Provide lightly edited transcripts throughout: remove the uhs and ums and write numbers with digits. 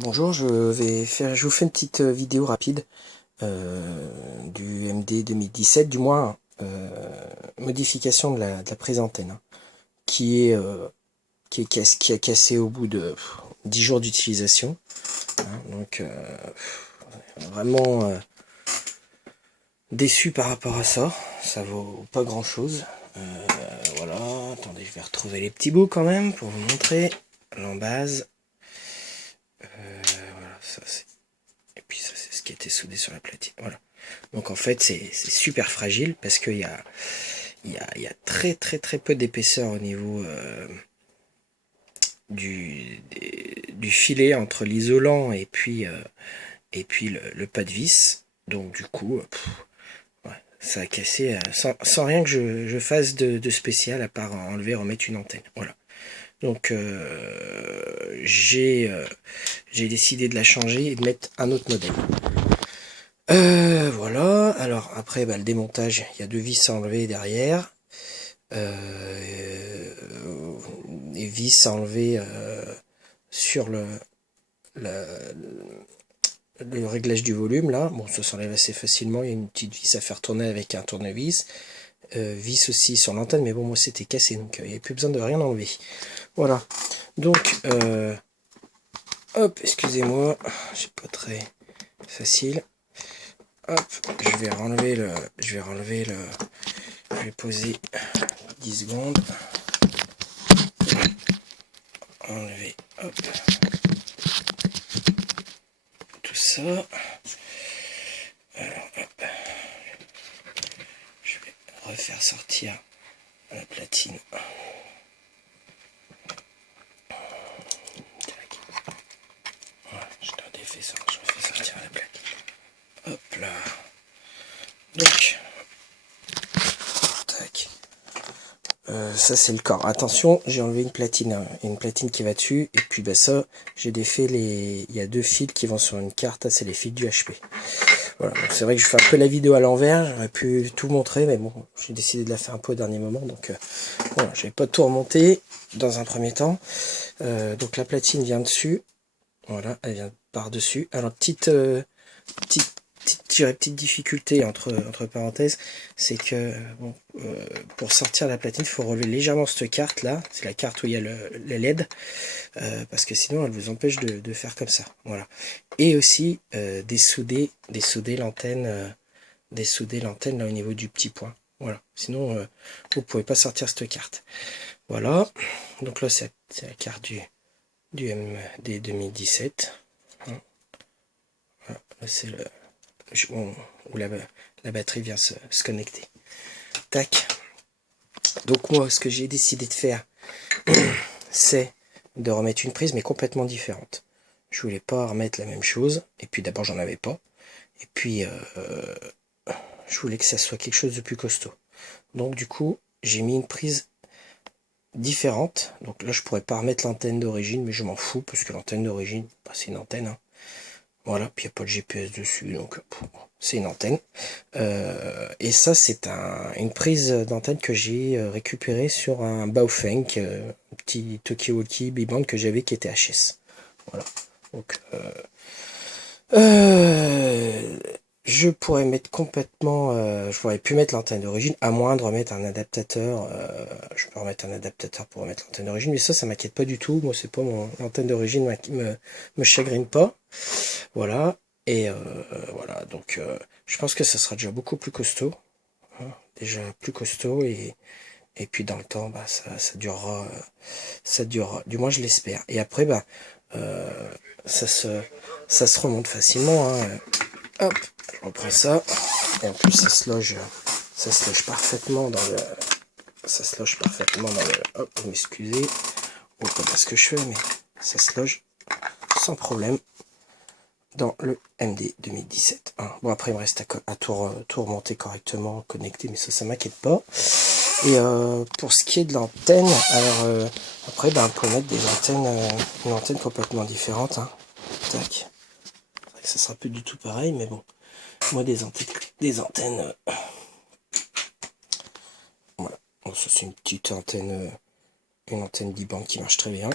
Bonjour, je vous fais une petite vidéo rapide du MD 2017, du moins modification de la prise antenne, hein, qui a cassé au bout de 10 jours d'utilisation. Hein, donc vraiment déçu par rapport à ça. Ça vaut pas grand chose. Voilà, attendez, je vais retrouver les petits bouts quand même pour vous montrer l'embase. Voilà, ça c'est. Et puis ça c'est ce qui était soudé sur la platine. Voilà. Donc en fait c'est super fragile parce qu'il y a très très très peu d'épaisseur au niveau du filet entre l'isolant et puis le pas de vis. Donc du coup, ouais, ça a cassé sans rien que je fasse de spécial à part enlever et remettre une antenne. Voilà. Donc j'ai décidé de la changer et de mettre un autre modèle. Voilà, alors après le démontage, il y a deux vis à enlever derrière. Les vis à enlever sur la- le réglage du volume là. Bon, ça s'enlève assez facilement, il y a une petite vis à faire tourner avec un tournevis. Vis aussi sur l'antenne, mais bon, moi c'était cassé, donc il n'y avait plus besoin de rien enlever. Voilà, donc hop, excusez-moi, c'est pas très facile. Hop, je vais poser 10 secondes. Enlever, hop, tout ça. Alors, hop, je vais refaire sortir la platine. Voilà, je refais sortir la platine. Hop là. Donc, tac. Ça c'est le corps. Attention, j'ai enlevé une platine, hein. Il y a une platine qui va dessus, et puis ça, j'ai défait il y a deux fils qui vont sur une carte, c'est les fils du HP. Voilà, c'est vrai que je fais un peu la vidéo à l'envers, j'aurais pu tout montrer, mais bon, j'ai décidé de la faire un peu au dernier moment, donc voilà, j'avais pas tout remonté dans un premier temps. Donc la platine vient dessus, voilà, elle vient par-dessus. Alors petite difficulté entre parenthèses, c'est que bon, pour sortir la platine, il faut relever légèrement cette carte là, c'est la carte où il y a le LED, parce que sinon elle vous empêche de faire comme ça. Voilà. Et aussi dessouder l'antenne, là au niveau du petit point. Voilà. Sinon vous pouvez pas sortir cette carte. Voilà. Donc là c'est la carte du MD 2017. Voilà. Là c'est le où la batterie vient se connecter. Tac. Donc moi, ce que j'ai décidé de faire, c'est de remettre une prise, mais complètement différente. Je voulais pas remettre la même chose. Et puis d'abord, j'en avais pas. Et puis, je voulais que ça soit quelque chose de plus costaud. Donc du coup, j'ai mis une prise différente. Donc là, je pourrais pas remettre l'antenne d'origine, mais je m'en fous, parce que l'antenne d'origine, bah, c'est une antenne, hein. Voilà, puis il n'y a pas de GPS dessus, donc c'est une antenne. Et ça, c'est une prise d'antenne que j'ai récupérée sur un Baofeng, un petit Talkie-Walkie B-Band que j'avais qui était HS. Voilà. Donc, je pourrais mettre complètement, je pourrais plus mettre l'antenne d'origine, à moins de remettre un adaptateur. Je peux remettre un adaptateur pour remettre l'antenne d'origine, mais ça m'inquiète pas du tout. Moi, c'est pas l'antenne d'origine me chagrine pas. Voilà. Et voilà, donc je pense que ça sera déjà beaucoup plus costaud, hein, déjà plus costaud, et puis dans le temps, bah, ça durera, du moins je l'espère. Et après, bah, euh, ça se, ça se remonte facilement, hein. Hop, je reprends ça, et en plus ça se loge parfaitement dans le, hop, vous m'excusez, on voit pas ce que je fais, mais ça se loge sans problème dans le MD 2017. Hein. Bon, après, il me reste à tout remonter correctement, connecter, mais ça m'inquiète pas. Et pour ce qui est de l'antenne, alors après, ben, on peut mettre des antennes, une antenne complètement différente. Hein. Tac. C'est vrai que ça sera plus du tout pareil, mais bon. Moi, des antennes voilà. Bon, ça, c'est une petite antenne, une antenne B-band qui marche très bien.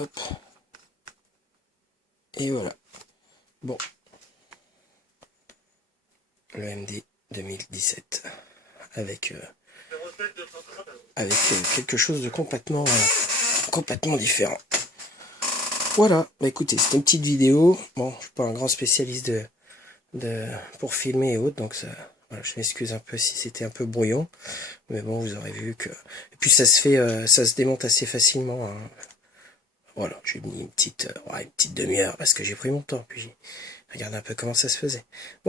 Hop. Et voilà. Bon. Le MD 2017. Avec quelque chose de complètement différent. Voilà, bah écoutez, c'était une petite vidéo. Bon, je suis pas un grand spécialiste pour filmer et autres, donc ça, voilà, je m'excuse un peu si c'était un peu brouillon, mais bon, vous aurez vu que... Et puis ça se démonte assez facilement, hein. Voilà, j'ai mis une petite demi-heure parce que j'ai pris mon temps, puis regardez un peu comment ça se faisait. Bon.